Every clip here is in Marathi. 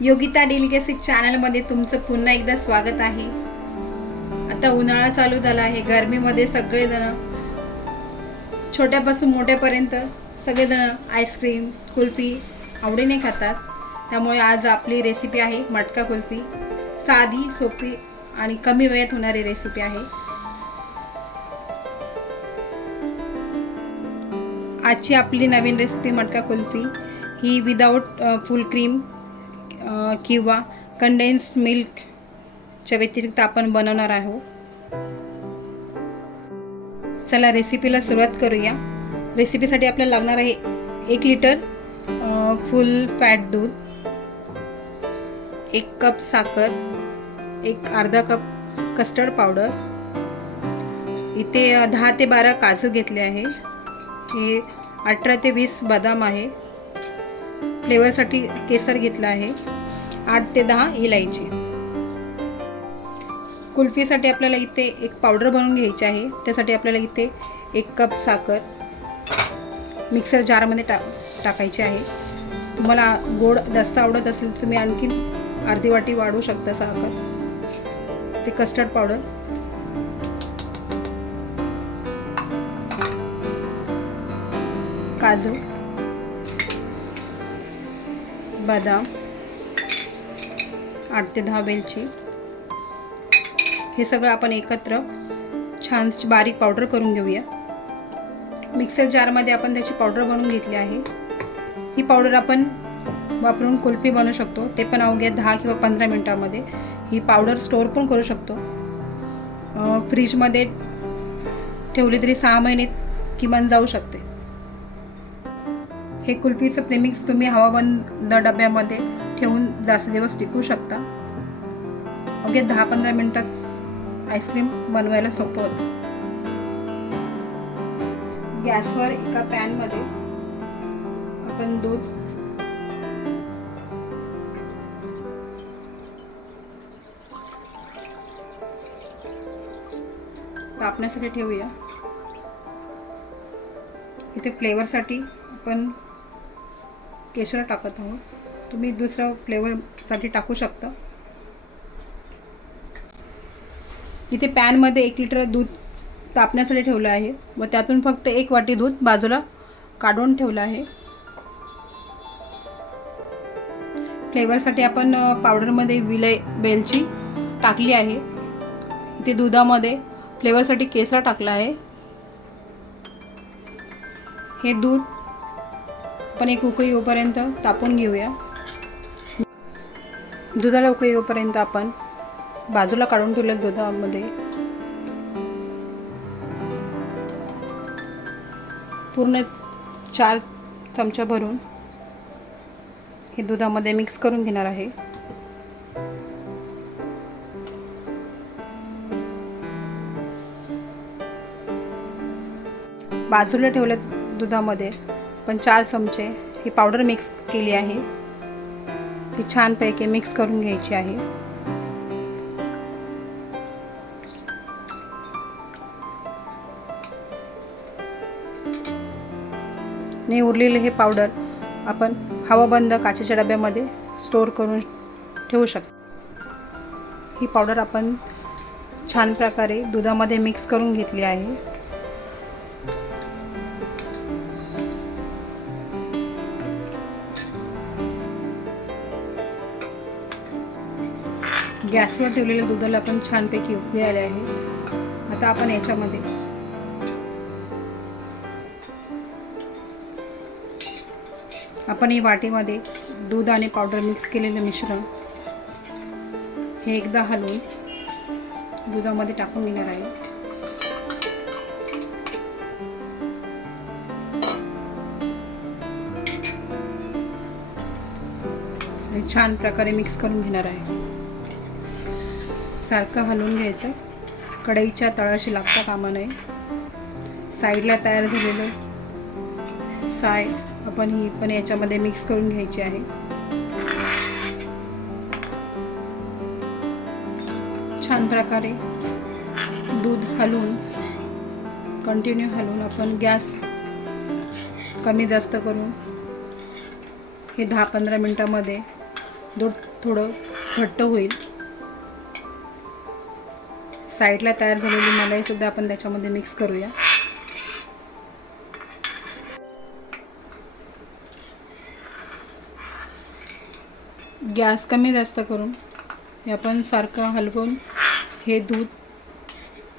योगिता डेलिकेसी चॅनलमध्ये तुमचं पुन्हा एकदा स्वागत आहे। आता उन्हाळा चालू झाला आहे। गरमीमध्ये सगळेजण छोट्यापासून मोठ्यापर्यंत सगळेजण आईस्क्रीम कुल्फी आवडीने खातात। त्यामुळे आज आपली रेसिपी आहे मटका कुल्फी। साधी सोपी आणि कमी वेळात होणारी रेसिपी आहे। आजची आपली नवीन रेसिपी मटका कुल्फी ही विदाउट फुल क्रीम किंवा कंडेन्स्ड मिल्क च्या व्यतिरिक्त आपण बनवणार आहोत। चला रेसिपीला सुरुवात करूया। रेसिपीसाठी आपल्याला लागणार आहे 1 लिटर फुल फॅट दूध, 1 कप साखर, अर्धा कप कस्टर्ड पावडर, इथे 10 ते 12 काजू घेतले आहे, हे 18 ते 20 बदाम आहे, फ्लेवरसाठी केसर घेतला आहे, 8 ते 10 इलायची। कुल्फीसाठी आपल्याला इथे एक पावडर बनवून घ्यायची आहे। त्यासाठी आपल्याला इथे 1 कप साखर मिक्सर जारमध्ये टाकायची आहे। तुम्हाला गोड जास्त आवडत असेल तर तुम्ही आणखीन अर्धी वाटी वाढवू शकता साखर। ते कस्टर्ड पावडर, काजू, बदाम, 8 ते 10 वेलची, हे सगळं आपण एकत्र छान बारीक पावडर करून घेऊया। मिक्सर जारमध्ये आपण त्याची पावडर बनवून घेतली आहे। ही पावडर आपण वापरून कुल्फी बनवू शकतो, ते पण अवघ्या 10 किंवा 15 मिनिटांमध्ये। ही पावडर स्टोअर पण करू शकतो, फ्रीजमध्ये ठेवली तरी 6 महिने किमान जाऊ शकते। हे कुल्फीचं प्रेमिक्स तुम्ही हवाबंद डब्यामध्ये ठेवून जास्त दिवस टिकू शकता। अवघ्या 10-15 मिनिटात आईस्क्रीम बनवायला सोपं होतं। गॅसवर एका पॅन मध्ये आपण दूध तापण्यासाठी ठेवूया। इथे फ्लेवरसाठी आपण केशर टाकत आहोत, तुम्ही दुसरा फ्लेवरसाठी टाकू शकता। इथे पॅन मध्ये 1 लिटर दूध तापण्यासाठी ठेवलं आहे व त्यातून फक्त 1 वाटी दूध बाजूला काढून ठेवलं आहे। फ्लेवरसाठी आपण पावडरमध्ये वेलची टाकली आहे। इथे दुधामध्ये फ्लेवरसाठी केसर टाकला आहे। हे दूध आपण एक उकळी येऊपर्यंत तापवून घेऊया। दुधाला उकळी येऊपर्यंत आपण बाजूला काढून ठेवलेल्या दुधामध्ये पूर्ण 4 चमचा भरून हे दुधामध्ये मिक्स करून घेणार आहे। बाजूला ठेवल्या दुधामध्ये पण 4 चमचे ही पावडर मिक्स केली आहे, ती छानपैकी मिक्स करून घ्यायची आहे। ने उरलेले हे पावडर आपण हवाबंद काचेच्या डब्यामध्ये स्टोअर करून ठेवू शकतो। ही पावडर आपण छान प्रकारे दुधामध्ये मिक्स करून घेतली आहे। गॅसवर ठेवलेल्या दुधाला आपण छानपैकी उकळी आली आहे। आता आपण याच्यामध्ये आपण ही वाटीमध्ये दूध आणि पावडर मिक्स केलेलं मिश्रण हे एकदा हलवून दुधामध्ये टाकून घेणार आहे। हे छान प्रकारे मिक्स करून घेणार आहे। सारखं हलवून घ्यायचं, कढईच्या तळाशी लागता कामा नये। साईडला तयार झालेलं साय आपण ही पण याच्यामध्ये मिक्स करून घ्यायची आहे। छान प्रकारे दूध हलवून कंटिन्यू हलवून आपण गॅस कमी जास्त करून हे 10-15 मिनिटांमध्ये दूध थोडं घट्ट होईल. साईडला तयार झालेली मलाई सुद्धा आपण त्याच्यामध्ये मिक्स करूया. गॅस कमी जास्त करून हे आपण सारखं हलवून हे दूध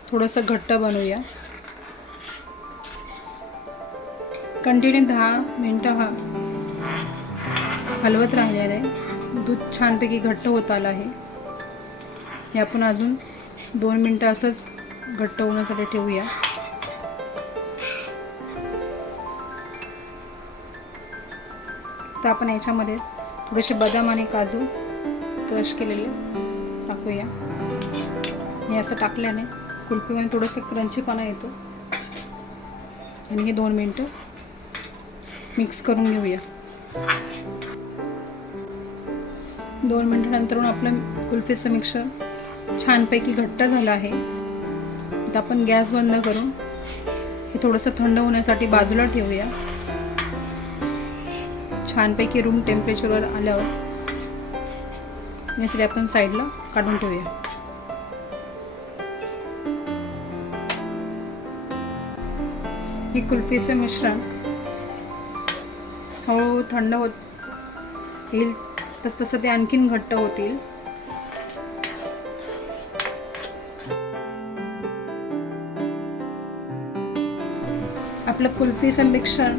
थोडंसं घट्ट बनवूया. कंटिन्यू 10 मिनटं हलवत राहिलेलं आहे. दूध छानपैकी घट्ट होत आलं आहे. हे आपण अजून 2 मिनटं असंच घट्ट होण्यासाठी ठेवूया. तर आपण याच्यामध्ये थोडेसे बदाम आणि काजू क्रश केलेले टाकूया. हे असं टाकल्याने कुल्फीमध्ये थोडंसं क्रंचीपणा येतो. आणि हे 2 मिनटं मिक्स करून घेऊया. 2 मिनटानंतर आपलं कुल्फीचं मिक्सर छानपैकी घट्ट झालं आहे. आता आपण गॅस बंद करून हे थोडंसं थंड होण्यासाठी बाजूला ठेवूया. छानपैकी रूम टेम्परेचरवर आल्यावर यासाठी आपण साईडला काढून ठेवूया. हे कुल्फीचे मिश्रण हळूहळू थंड होत येईल तसं ते आणखीन घट्ट होतील. आपलं कुल्फीचं मिश्रण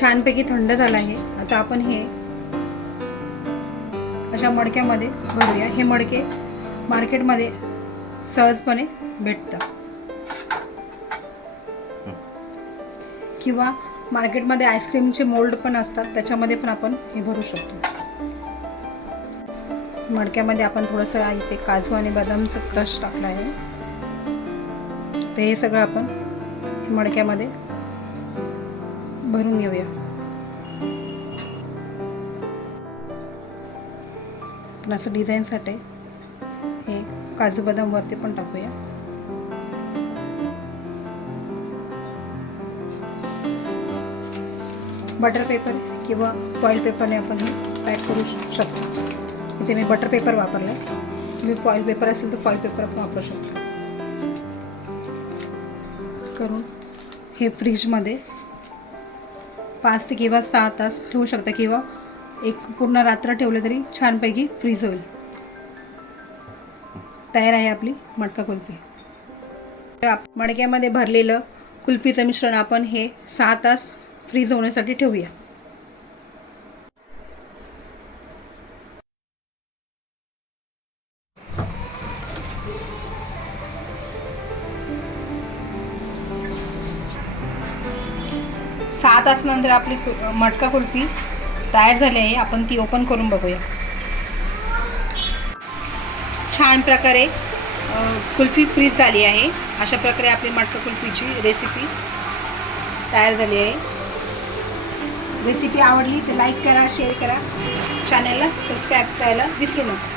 छानपैकी थंड झालं आहे. आता आपण हे अशा मडक्यामध्ये भरूया. हे मडके मार्केटमध्ये सहजपणे भेटतात किंवा मार्केटमध्ये आईस्क्रीमचे मोल्ड पण असतात, त्याच्यामध्ये पण आपण हे भरू शकतो. मडक्यामध्ये आपण थोडंसं इथे काजू आणि बदामचं क्रश टाकलं आहे. तर हे सगळं आपण मडक्यामध्ये भरून घेऊया. पण असं डिझाईनसाठी हे काजू बदाम वरती पण टाकूया. बटर पेपर किंवा फॉईल पेपरने आपण हे पॅक करू शकतो. इथे मी बटर पेपर वापरला. तुम्ही फॉईल पेपर असेल तर फॉईल पेपर आपण वापरू शकतो. करून हे फ्रीजमध्ये 5 ते किंवा 6 तास ठेवू शकता किंवा एक पूर्ण रात्र ठेवले तरी छानपैकी फ्रीज होईल. तयार आहे आपली मडका कुल्फी. मडक्यामध्ये भरलेलं कुल्फीचं मिश्रण आपण हे 6 तास फ्रीज होण्यासाठी ठेवूया. सात तासानंतर आपली मडका कुल्फी तयार झाली आहे. आपण ती ओपन करून बघूया. छान प्रकारे कुल्फी फ्रीज झाली आहे. अशा प्रकारे आपली मडका कुल्फीची रेसिपी तयार झाली आहे. रेसिपी आवडली तर लाईक करा, शेअर करा, चॅनलला सबस्क्राईब करायला विसरू नका.